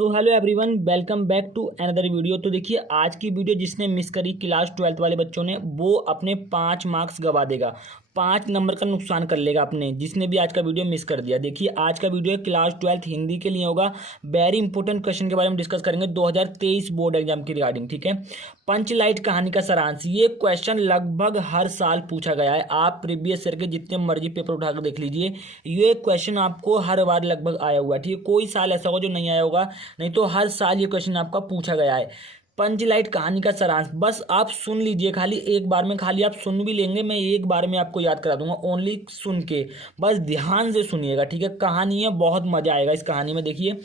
So hello everyone, welcome back to another video. तो देखिए, आज की वीडियो जिसने मिस करी क्लास 12th वाले बच्चों ने, वो अपने 5 मार्क्स गवा देगा। 5 नंबर का नुकसान कर लेगा अपने, जिसने भी आज का वीडियो मिस कर दिया। देखिए, आज का वीडियो क्लास 12th हिंदी के लिए होगा। वेरी इंपॉर्टेंट क्वेश्चन के बारे में डिस्कस करेंगे 2023 बोर्ड एग्जाम की रिगार्डिंग। ठीक है, पंचलाइट कहानी का सारांश। ये क्वेश्चन लगभग हर साल पूछा गया है। आप प्रीवियस ईयर के जितने मर्जी पेपर उठाकर देख लीजिए, ये क्वेश्चन आपको हर बार लगभग आया हुआ है। ठीक है, कोई साल ऐसा होगा जो नहीं आया होगा, नहीं तो हर साल ये क्वेश्चन आपका पूछा गया है। पंचलाइट कहानी का सारांश बस आप सुन लीजिए, खाली एक बार में, खाली आप सुन भी लेंगे, मैं एक बार में आपको याद करा दूंगा। ओनली सुन के, बस ध्यान से सुनिएगा। ठीक है, कहानी है, बहुत मजा आएगा इस कहानी में। देखिए,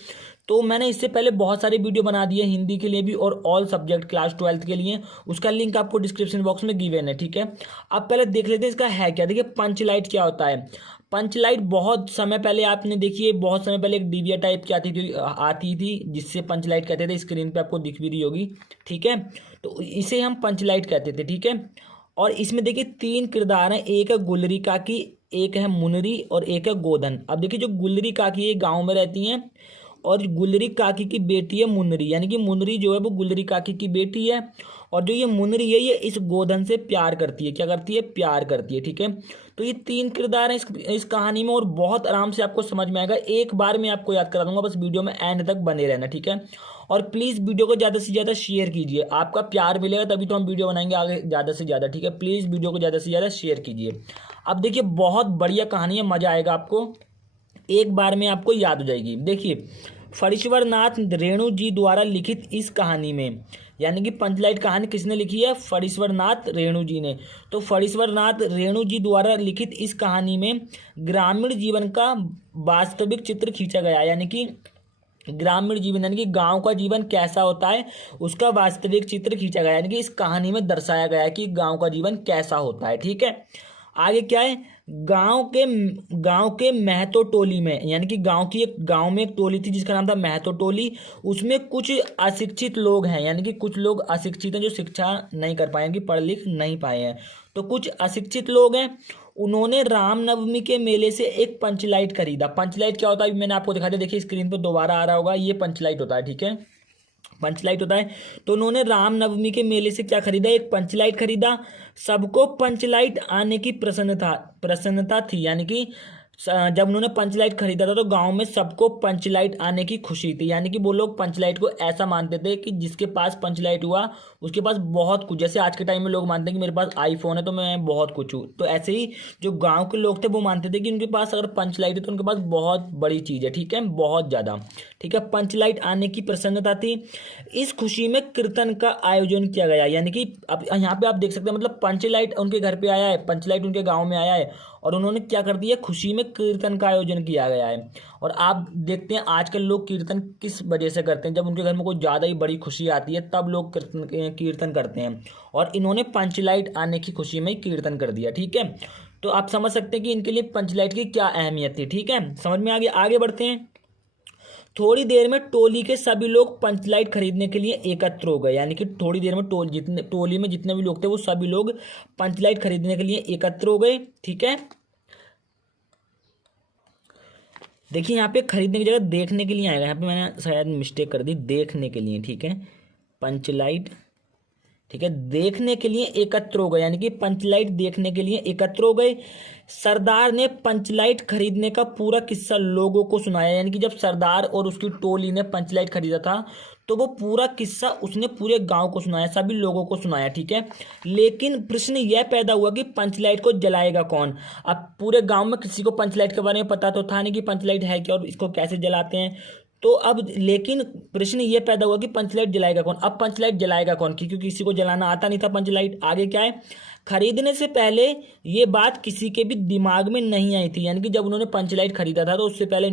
तो मैंने इससे पहले बहुत सारे वीडियो बना दिए हिंदी के लिए भी और ऑल सब्जेक्ट क्लास 12th के लिए। उसका लिंक आपको डिस्क्रिप्शन बॉक्स में गिवन है। ठीक है, अब पहले देख लेते हैं इसका है क्या। देखिए, पंचलाइट क्या होता है। पंचलाइट बहुत समय पहले आपने देखिए, बहुत समय पहले एक डीवीआर टाइप की आती थी जिससे पंचलाइट कहते थे। स्क्रीन पे आपको दिख भी रही होगी। ठीक है, तो इसे हम पंचलाइट कहते थे। ठीक है, और इसमें देखिए 3 किरदार हैं। एक है गुलरी काकी, एक है मुनरी और एक है गोधन। अब देखिए, जो गुलरी काकी है गाँव में रहती हैं और गुलरी काकी की बेटी है मुनरी, यानी कि मुनरी जो है वो गुलरी काकी की बेटी है। और जो ये मुनरी है, ये इस गोधन से प्यार करती है। क्या करती है? प्यार करती है। ठीक है, तो ये 3 किरदार हैं इस कहानी में और बहुत आराम से आपको समझ में आएगा। एक बार मैं आपको याद करा दूंगा, बस वीडियो में एंड तक बने रहना। ठीक है, और प्लीज़ वीडियो को ज़्यादा से ज़्यादा शेयर कीजिए। आपका प्यार मिलेगा तभी तो हम वीडियो बनाएंगे आगे ज़्यादा से ज़्यादा। ठीक है, प्लीज़ वीडियो को ज़्यादा से ज़्यादा शेयर कीजिए। अब देखिए, बहुत बढ़िया कहानी है, मज़ा आएगा आपको, एक बार में आपको याद हो जाएगी। देखिए, फणीश्वर नाथ रेणु जी द्वारा लिखित इस कहानी में, यानी कि पंचलाइट कहानी किसने लिखी है? फणीश्वर नाथ रेणु जी ने। तो फणीश्वर नाथ रेणु जी द्वारा लिखित इस कहानी में ग्रामीण जीवन का वास्तविक चित्र खींचा गया, यानी कि ग्रामीण जीवन यानी कि गांव का जीवन कैसा होता है उसका वास्तविक चित्र खींचा गया, यानी कि इस कहानी में दर्शाया गया है कि गांव का जीवन कैसा होता है। ठीक है, आगे क्या है? गांव के महतो टोली में, यानी कि गांव में एक टोली थी जिसका नाम था महतो टोली। उसमें कुछ अशिक्षित लोग हैं, यानी कि कुछ लोग अशिक्षित हैं जो शिक्षा नहीं कर पाए, कि पढ़ लिख नहीं पाए हैं। तो कुछ अशिक्षित लोग हैं, उन्होंने रामनवमी के मेले से एक पंचलाइट खरीदा। पंचलाइट क्या होता है अभी मैंने आपको दिखा दिया, देखिए स्क्रीन पर दोबारा आ रहा होगा, ये पंचलाइट होता है। ठीक है, पंचलाइट होता है। तो उन्होंने रामनवमी के मेले से क्या खरीदा? एक पंचलाइट खरीदा। सबको पंचलाइट आने की प्रसन्नता थी, यानी कि जब उन्होंने पंचलाइट खरीदा था तो गांव में सबको पंचलाइट आने की खुशी थी, यानी कि वो लोग पंचलाइट को ऐसा मानते थे कि जिसके पास पंचलाइट हुआ उसके पास बहुत कुछ। जैसे आज के टाइम में लोग मानते हैं कि मेरे पास आईफोन है तो मैं बहुत कुछ हूँ, तो ऐसे ही जो गांव के लोग थे वो मानते थे कि उनके पास अगर पंचलाइट है तो उनके पास बहुत बड़ी चीज़ है। ठीक है, बहुत ज़्यादा। ठीक है, पंचलाइट आने की प्रसन्नता थी। इस खुशी में कीर्तन का आयोजन किया गया, यानी कि अब यहाँ पे आप देख सकते हैं, मतलब पंचलाइट उनके घर पे आया है, पंचलाइट उनके गाँव में आया है और उन्होंने क्या कर दिया? खुशी में कीर्तन का आयोजन किया गया है। और आप देखते हैं आजकल लोग कीर्तन किस वजह से करते हैं? जब उनके घर में कोई ज़्यादा ही बड़ी खुशी आती है तब लोग कीर्तन करते हैं, और इन्होंने पंचलाइट आने की खुशी में कीर्तन कर दिया। ठीक है, तो आप समझ सकते हैं कि इनके लिए पंचलाइट की क्या अहमियत थी। ठीक है, समझ में आगे बढ़ते हैं। थोड़ी देर में टोली के सभी लोग पंचलाइट खरीदने के लिए एकत्र हो गए, यानी कि थोड़ी देर में टोली में जितने भी लोग थे वो सभी लोग पंचलाइट खरीदने के लिए एकत्र हो गए। ठीक है, देखिए यहाँ पे खरीदने की जगह देखने के लिए आएगा, यहाँ पे मैंने शायद मिस्टेक कर दी, देखने के लिए। ठीक है, पंचलाइट, ठीक है, देखने के लिए एकत्र हो गए, यानी कि पंचलाइट देखने के लिए एकत्र हो गए। सरदार ने पंचलाइट खरीदने का पूरा किस्सा लोगों को सुनाया, यानी कि जब सरदार और उसकी टोली ने पंचलाइट खरीदा था तो वो पूरा किस्सा उसने पूरे गांव को सुनाया, सभी लोगों को सुनाया। ठीक है, लेकिन प्रश्न यह पैदा हुआ कि पंचलाइट को जलाएगा कौन? अब पूरे गांव में किसी को पंचलाइट के बारे में पता तो था नहीं कि पंचलाइट है क्या और इसको कैसे जलाते हैं। तो अब लेकिन प्रश्न ये पैदा हुआ कि पंचलाइट जलाएगा कौन? अब पंचलाइट जलाएगा कौन, क्योंकि किसी को जलाना आता नहीं था पंचलाइट। आगे क्या है? खरीदने से पहले ये बात किसी के भी दिमाग में नहीं आई थी, यानी कि जब उन्होंने पंचलाइट खरीदा था तो उससे पहले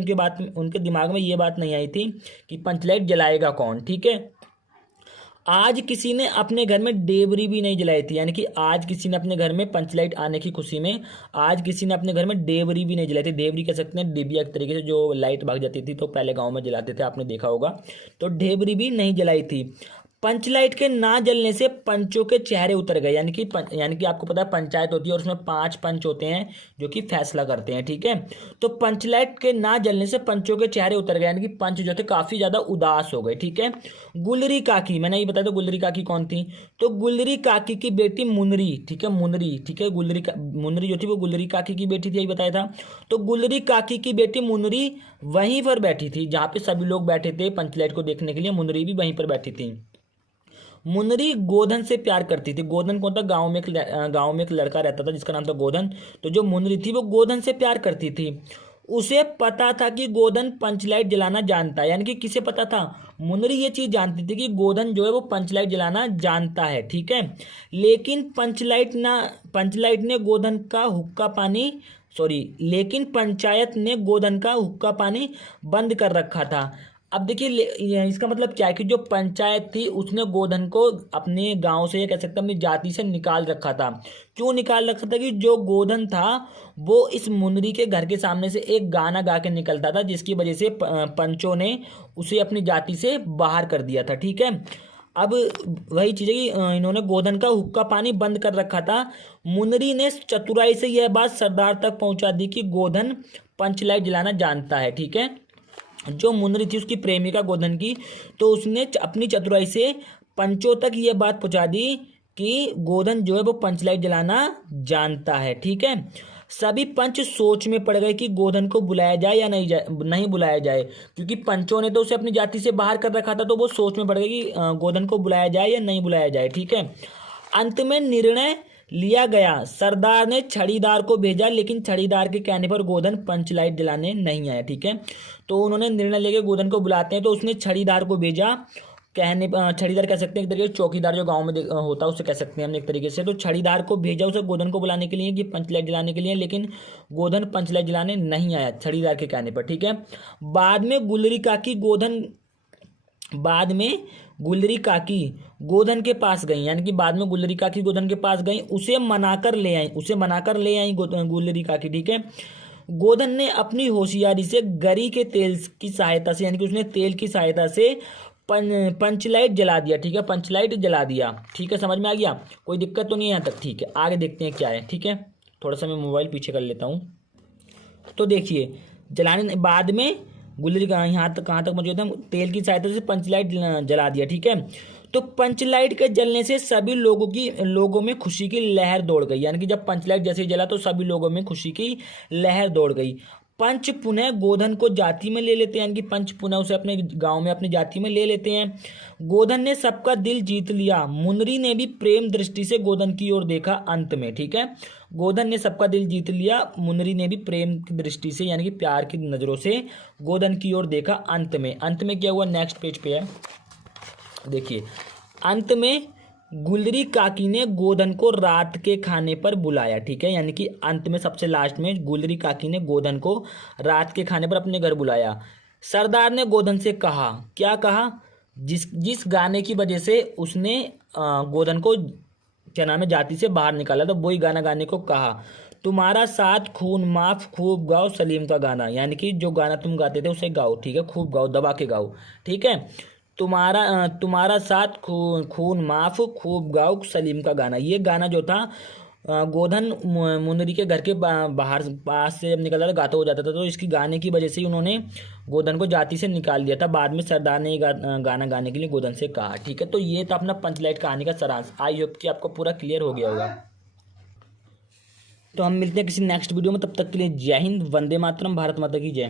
उनके दिमाग में ये बात नहीं आई थी कि पंचलाइट जलाएगा कौन। ठीक है, आज किसी ने अपने घर में डेबरी भी नहीं जलाई थी, यानी कि आज किसी ने अपने घर में पंचलाइट आने की खुशी में आज किसी ने अपने घर में डेबरी भी नहीं जलाई थी। डेबरी कह सकते हैं डिबिया एक तरीके से, जो लाइट भाग जाती थी तो पहले गांव में जलाते थे, आपने देखा होगा। तो डेबरी भी नहीं जलाई थी। पंचलाइट के ना जलने से पंचों के चेहरे उतर गए, यानी कि आपको पता है पंचायत होती है और उसमें 5 पंच होते हैं जो कि फैसला करते हैं, ठीक है। तो पंचलाइट के ना जलने से पंचों के चेहरे उतर गए, यानी कि पंच जो थे काफी ज्यादा उदास हो गए, ठीक है। गुलरी काकी, मैंने ये बताया, तो गुलरी काकी कौन थी? तो गुलरी काकी की बेटी मुनरी, ठीक है, मुनरी, ठीक है, मुनरी जो थी वो गुलरी काकी की बेटी थी, यही बताया था। तो गुलरी काकी की बेटी मुनरी वहीं पर बैठी थी जहां पे सभी लोग बैठे थे पंचलाइट को देखने के लिए, मुनरी भी वहीं पर बैठी थी। मुनरी गोधन से प्यार करती थी। गोधन कौन था? गांव में एक लड़का रहता था जिसका नाम था गोधन। तो जो मुनरी थी वो गोधन से प्यार करती थी। उसे पता था कि गोधन पंचलाइट जलाना जानता है, यानी कि किसे पता था? मुनरी ये चीज जानती थी कि गोधन जो है वो पंचलाइट जलाना जानता है, ठीक है। लेकिन पंचायत ने गोधन का हुक्का पानी बंद कर रखा था। अब देखिए इसका मतलब क्या है कि जो पंचायत थी उसने गोधन को अपने गांव से, ये कह सकते हैं अपनी जाति से निकाल रखा था। क्यों निकाल रखा था? कि जो गोधन था वो इस मुनरी के घर के सामने से एक गाना गा के निकलता था, जिसकी वजह से पंचों ने उसे अपनी जाति से बाहर कर दिया था, ठीक है। अब वही चीज़ है कि इन्होंने गोधन का हुक्का पानी बंद कर रखा था। मुनरी ने चतुराई से यह बात सरदार तक पहुंचा दी कि गोधन पंचलाइट जलाना जानता है, ठीक है। जो मुनरी थी उसकी प्रेमिका गोधन की, तो उसने अपनी चतुराई से पंचों तक ये बात पहुंचा दी कि गोधन जो है वो पंचलाइट जलाना जानता है, ठीक है। सभी पंच सोच में पड़ गए कि गोधन को बुलाया जाए या नहीं बुलाया जाए, क्योंकि पंचों ने तो उसे अपनी जाति से बाहर कर रखा था, तो वो सोच में पड़ गए कि गोधन को बुलाया जाए या नहीं बुलाया जाए, ठीक है। अंत में निर्णय लिया गया। सरदार ने छड़ीदार को भेजा, लेकिन छड़ीदार के कहने पर गोधन पंचलाइट जलाने नहीं आया, ठीक है। तो उन्होंने निर्णय लेके गोधन को बुलाते हैं, तो उसने छड़ीदार को भेजा। छड़ीदार कह सकते हैं एक तरीके से चौकीदार जो गांव में होता है उससे कह सकते हैं हम एक तरीके से। तो छड़ीदार को भेजा उसे गोधन को बुलाने के लिए कि पंचलाइट जलाने के लिए, लेकिन गोधन पंचलाइट जलाने नहीं आया छड़ीदार के कहने पर, ठीक है। बाद में गुलरी काकी गोधन के पास गई, यानी कि बाद में गुलरी काकी गोधन के पास गई, उसे मनाकर ले आई गुलरी काकी, ठीक है। गोधन ने अपनी होशियारी से गरी के तेल की सहायता से, यानी कि उसने तेल की सहायता से पंचलाइट जला दिया, ठीक है, पंचलाइट जला दिया, ठीक है। समझ में आ गया? कोई दिक्कत तो नहीं है यहाँ तक? ठीक है, आगे देखते हैं क्या है, ठीक है। थोड़ा सा मैं मोबाइल पीछे कर लेता हूँ। तो देखिए जलाने बाद में गुलरी का यहाँ तक कहाँ तक मौजूद है? तेल की सहायता से पंचलाइट जला दिया, ठीक है। तो पंचलाइट के जलने से सभी लोगों में खुशी की लहर दौड़ गई, यानी कि जब पंचलाइट जैसे ही जला तो सभी लोगों में खुशी की लहर दौड़ गई। पंच पुनः गोधन को जाति में ले लेते हैं, यानी कि पंच पुनः उसे अपने गांव में अपनी जाति में ले लेते हैं। गोधन ने सबका दिल जीत लिया। मुनरी ने भी प्रेम दृष्टि से गोधन की ओर देखा अंत में, ठीक है। गोधन ने सबका दिल जीत लिया, मुनरी ने भी प्रेम की दृष्टि से यानी कि प्यार की नज़रों से गोधन की ओर देखा अंत में। अंत में क्या हुआ? नेक्स्ट पेज पे है, देखिए। अंत में गुलरी काकी ने गोधन को रात के खाने पर बुलाया, ठीक है, यानी कि अंत में सबसे लास्ट में गुलरी काकी ने गोधन को रात के खाने पर अपने घर बुलाया। सरदार ने गोधन से कहा, क्या कहा? जिस गाने की वजह से उसने गोधन को क्या नाम है जाति से बाहर निकाला, तो वही गाना गाने को कहा। तुम्हारा साथ खून माफ खूब गाओ सलीम का गाना, यानी कि जो गाना तुम गाते थे उसे गाओ, ठीक है, खूब गाओ, दबा के गाओ, ठीक है। तुम्हारा साथ खून माफ खूब गाओ सलीम का गाना, ये गाना जो था गोधन मुनरी के घर के बाहर पास से जब निकलता था गाता हो जाता था, तो इसकी गाने की वजह से ही उन्होंने गोधन को जाति से निकाल दिया था। बाद में सरदार ने गाना गाने के लिए गोधन से कहा, ठीक है। तो ये था अपना पंचलाइट कहानी का सारांश। आई होप कि आपको पूरा क्लियर हो गया होगा। तो हम मिलते हैं किसी नेक्स्ट वीडियो में, तब तक के लिए जय हिंद, वंदे मातरम, भारत माता की जय।